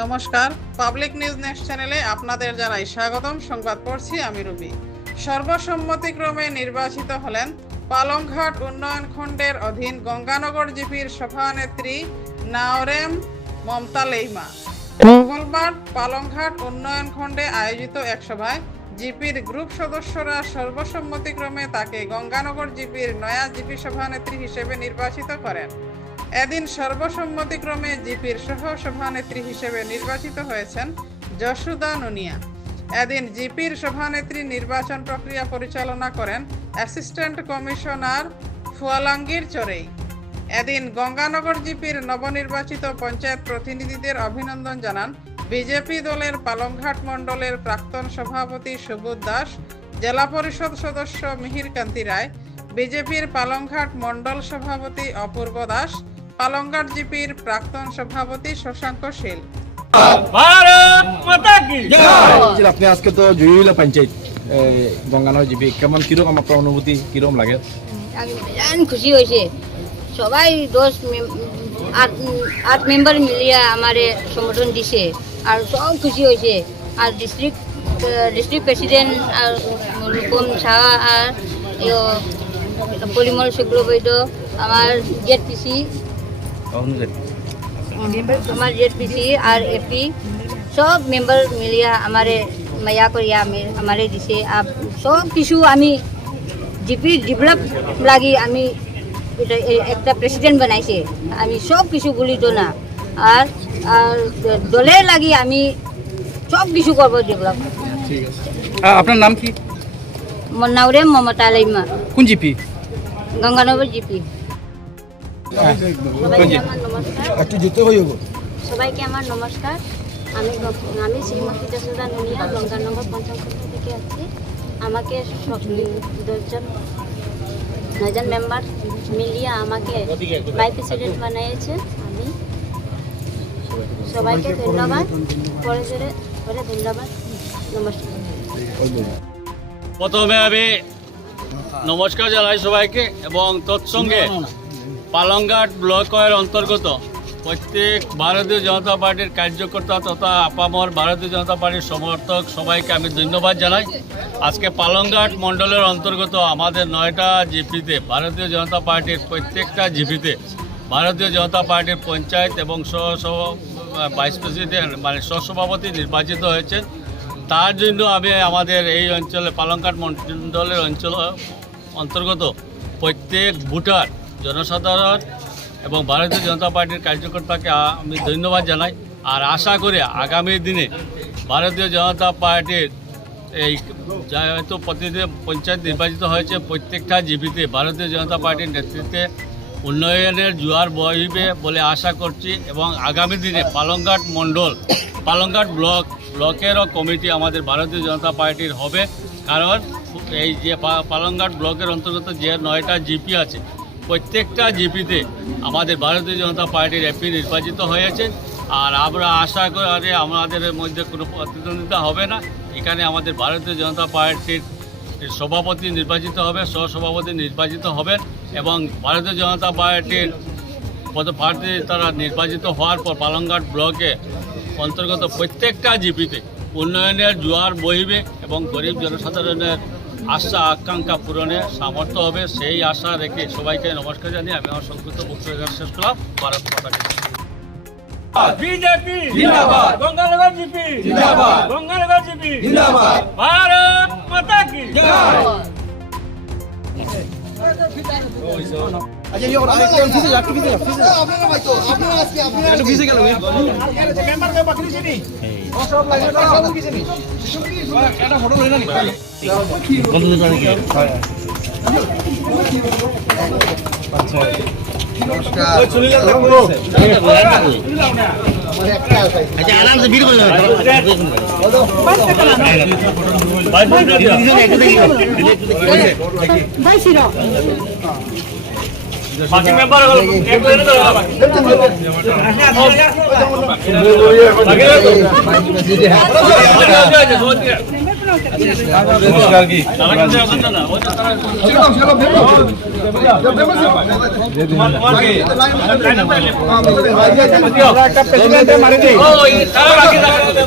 নমস্কার। Public news next চ্যানেলে আপনাদের জানাই স্বাগতম। সংবাদ পড়ছি আমি রুবি। সর্বসম্মতিক্রমে নির্বাচিত হলেন পালংঘাট উন্নয়ন খণ্ডের অধীন গঙ্গানগর জিপির সভানেত্রী নাওরেম মমতা লেইমা মঙ্গলবার পালংঘাট উন্নয়ন খণ্ডে আয়োজিত এক সভায় জিপির গ্রুপ সদস্যরা সর্বসম্মতিক্রমে তাকে গঙ্গানগর জিপির নয়া জিপি সভানেত্রী হিসেবে নির্বাচিত করেন। এদিন সর্বসম্মতিক্রমে জিপির সহ সভানেত্রী হিসেবে নির্বাচিত হয়েছেন যশোদা নুনিয়া। এদিন জিপির সভানেত্রী নির্বাচন প্রক্রিয়া পরিচালনা করেন অ্যাসিস্ট্যান্ট কমিশনার ফুয়ালাঙ্গির চরেই। এদিন গঙ্গানগর জিপির নবনির্বাচিত পঞ্চায়েত প্রতিনিধিদের অভিনন্দন জানান বিজেপি দলের পালংঘাট মণ্ডলের প্রাক্তন সভাপতি সুবোধ দাস, জেলা পরিষদ সদস্য মিহির কান্তি রায়, বিজেপির পালংঘাট মণ্ডল সভাপতি অপূর্ব দাস পালংঘাট জিপির প্রাক্তন সভাপতি শশাঙ্ক শীল। ভারত মাতা কি ছিল আপনি আজকে তো জয়ী হইল পঞ্চায়েত গঙ্গানগর জিপি। কেমন কীরকম আপনার অনুভূতি? কীরকম লাগে? আমি খুশি হয়েছে। সবাই দশ মেম- আট আট মেম্বার মিলিয়ে আমারে সংগঠন দিছে। আর সব খুশি হয়েছে। আর ডিস্ট্রিক্ট ডিস্ট্রিক্ট প্রেসিডেন্ট আর রূপম শাহ আর পরিমল শুক্লবৈদ্য আমার জেড পিসি আমার জেড পিসি আর এপি সব মেম্বার মিলিয়ে আমারে মায়া করিয়া আমি- আমারে দিছে। সব কিছু আমি জিপি ডেভেলপ লাগি আমি এটা একটা প্রেসিডেন্ট বানাইছে। আমি সব কিছু বলি তো না আর আর দলের লাগি আমি সব কিছু করব ডেভেলপ। আপনার নাম কি? মন্নাউরে মমতা লাইমা। কোন জিপি? গঙ্গানগর জিপি। একটু যেতে হইব সবাইকে আমার নমস্কার। আমি আমি শ্রীমতী যশোদা নুনিয়া গঙ্গানগর পঞ্চমখণ্ড থেকে আসছি। আমাকে দশজন নজন মেম্বার মিলিয়ে আমাকে ভাইস প্রেসিডেন্ট বানিয়েছে আমি। সবাইকে ধন্যবাদ। পরে ধরে পরে ধন্যবাদ। নমস্কার। প্রথমে আমি নমস্কার জানাই সবাইকে এবং তৎসঙ্গে পালংঘাট ব্লকের অন্তর্গত প্রত্যেক ভারতীয় জনতা পার্টির কার্যকর্তা তথা আপামর ভারতীয় জনতা পার্টির সমর্থক সবাইকে আমি ধন্যবাদ জানাই। আজকে পালংঘাট মণ্ডলের অন্তর্গত আমাদের নয়টা জিপিতে ভারতীয় জনতা পার্টির প্রত্যেকটা জিপিতে ভারতীয় জনতা পার্টির পঞ্চায়েত এবং সহ সহ ভাইস প্রেসিডেন্ট মানে সহসভাপতি নির্বাচিত হয়েছেন। তার জন্য আমি আমাদের এই অঞ্চলে পালংঘাট মণ্ডলের অঞ্চল অন্তর্গত প্রত্যেক ভোটার জনসাধারণ এবং ভারতীয় জনতা পার্টির কার্যকর্তাকে আমি ধন্যবাদ জানাই। আর আশা করি আগামী দিনে ভারতীয় জনতা পার্টির এই যেহেতু প্রতিদিন পঞ্চায়েত নির্বাচিত হয়েছে, প্রত্যেকটা জীবিতে ভারতীয় জনতা পার্টির নেতৃত্বে উন্নয়নের জোয়ার বহিবে বলে আশা করছি এবং আগামী দিনে পালংঘাট মণ্ডল পালংঘাট ব্লক ব্লকেরও কমিটি আমাদের ভারতীয় জনতা পার্টির হবে। কারণ এই যে পালংঘাট ব্লকের অন্তর্গত যে নয়টা জিপি আছে প্রত্যেকটা জিপিতে আমাদের ভারতীয় জনতা পার্টির এপি নির্বাচিত হয়েছে। আর আমরা আশা করি আমাদের মধ্যে কোনো প্রতিদ্বন্দ্বিতা হবে না। এখানে আমাদের ভারতীয় জনতা পার্টির সভাপতি নির্বাচিত হবে, সহসভাপতি নির্বাচিত হবেন এবং ভারতীয় জনতা পার্টির প্রার্থী তারা নির্বাচিত হওয়ার পর পালংঘাট ব্লকে অন্তর্গত প্রত্যেকটা জিপিতে উন্নয়নের জোয়ার বহিবে এবং গরিব জনসাধারণের আশা আকাঙ্ক্ষা পূরণে সামর্থ্য হবে সেই আশা রেখে সবাইকে নমস্কার জানিয়ে আমি আমার সংক্ষিপ্ত বক্তব্য শেষ করলাম। ভারত মাতা বিজেপি। জিন্দাবাদ। গঙ্গানগর জিপি। জিন্দাবাদ। গঙ্গানগর জিপি। জিন্দাবাদ। ভারত মাতা কি আচ্ছা ইয়ে ওরা একটু ফিসে যা, ফিসে যা, ফিসে যা। একটু ফিসে গেল না, ওই যে তারা- একটা প্রেসিডেন্টে মারি দেই ও, এই তারা বাকি তারা-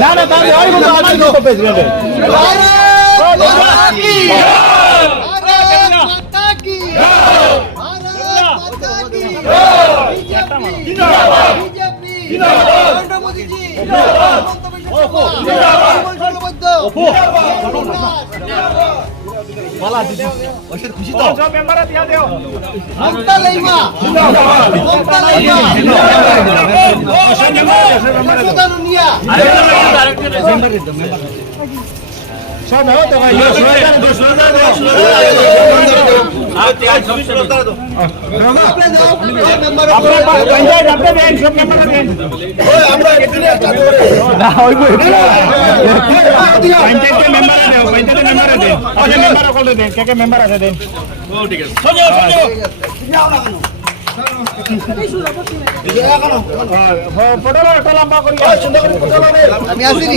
না না তাহলে ওই মতো আছে তো প্রেসিডেন্টে মেম্বারে দিয়া দেও সব হবে তো ভাই মেম্বারে আছে দেন ঠিক আছে। আমি আসিনি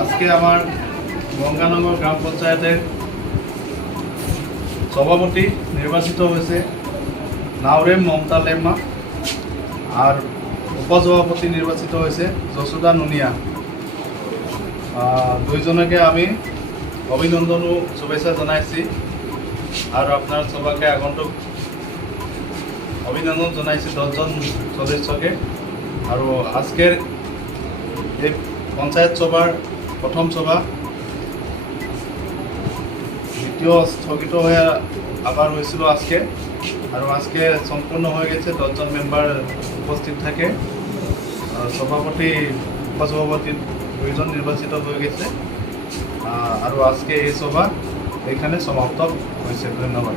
আজকে আমার গঙ্গানগর গ্রাম পঞ্চায়েতের সভাপতি নির্বাচিত হয়েছে নাওরেম মমতা লেম্মা আর উপসভাপতি নির্বাচিত হয়েছে যশোদা নুনিয়া। দুইজনকে আমি অভিনন্দন ও শুভেচ্ছা জনাইছি। আৰু আপোনাৰ সবাকে আগন্তুক অভিনন্দন জনাইছোঁ দহজন সদস্যকে। আৰু আজকের এই পঞ্চায়েত সভার প্রথম সভা, দ্বিতীয় স্থগিত হয়ে আবার হয়েছিল আজকে। আর আজকে সম্পূর্ণ হয়ে গেছে, দশজন মেম্বার উপস্থিত থাকে। সভাপতি, উপসভাপতি দুইজন নির্বাচিত হয়ে গেছে। আর আজকে এই সভা এখানে সমাপ্ত হয়েছে। ধন্যবাদ।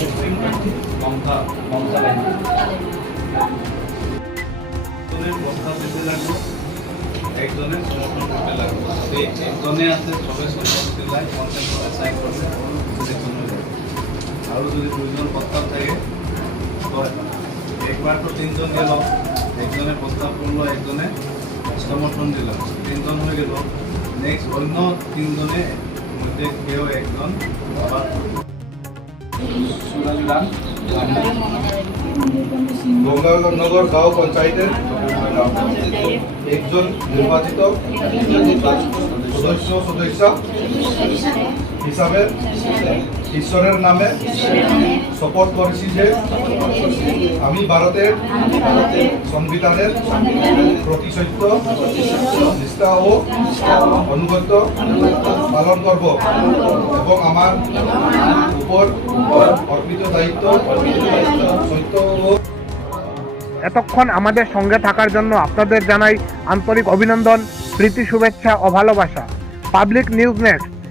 নাম্বার থ্রি মমতা মমতা একজনের প্রস্তাব দিতে লাগল, একজনের করতে সেই একজনে আছে, সবাই সমর্থন দিলাই কনসেন্ট করে সাইন যাবে আরও যদি দুইজন প্রস্তাব থাকে একবার তো তিনজন গেল, একজনে প্রস্তাব করল, একজনে সমর্থন দিল। তিনজন হয়ে গেল। নেক্সট অন্য তিনজনে মধ্যে কেউ একজন আবার গঙ্গানগর গাঁও পঞ্চায়েতের একজন নির্বাচিত সদস্য সদস্য হিসাবে ঈশ্বরের নামে শপথ করেছি যে আমি ভারতের সংবিধানের প্রতি সত্য নিষ্ঠা ও অনুগত্য পালন করব এবং আমার উপর অর্পিত দায়িত্ব, সত্য ও এতক্ষণ আমাদের সঙ্গে থাকার জন্য আপনাদের জানাই আন্তরিক অভিনন্দন, প্রীতি, শুভেচ্ছা ও ভালোবাসা। Public news next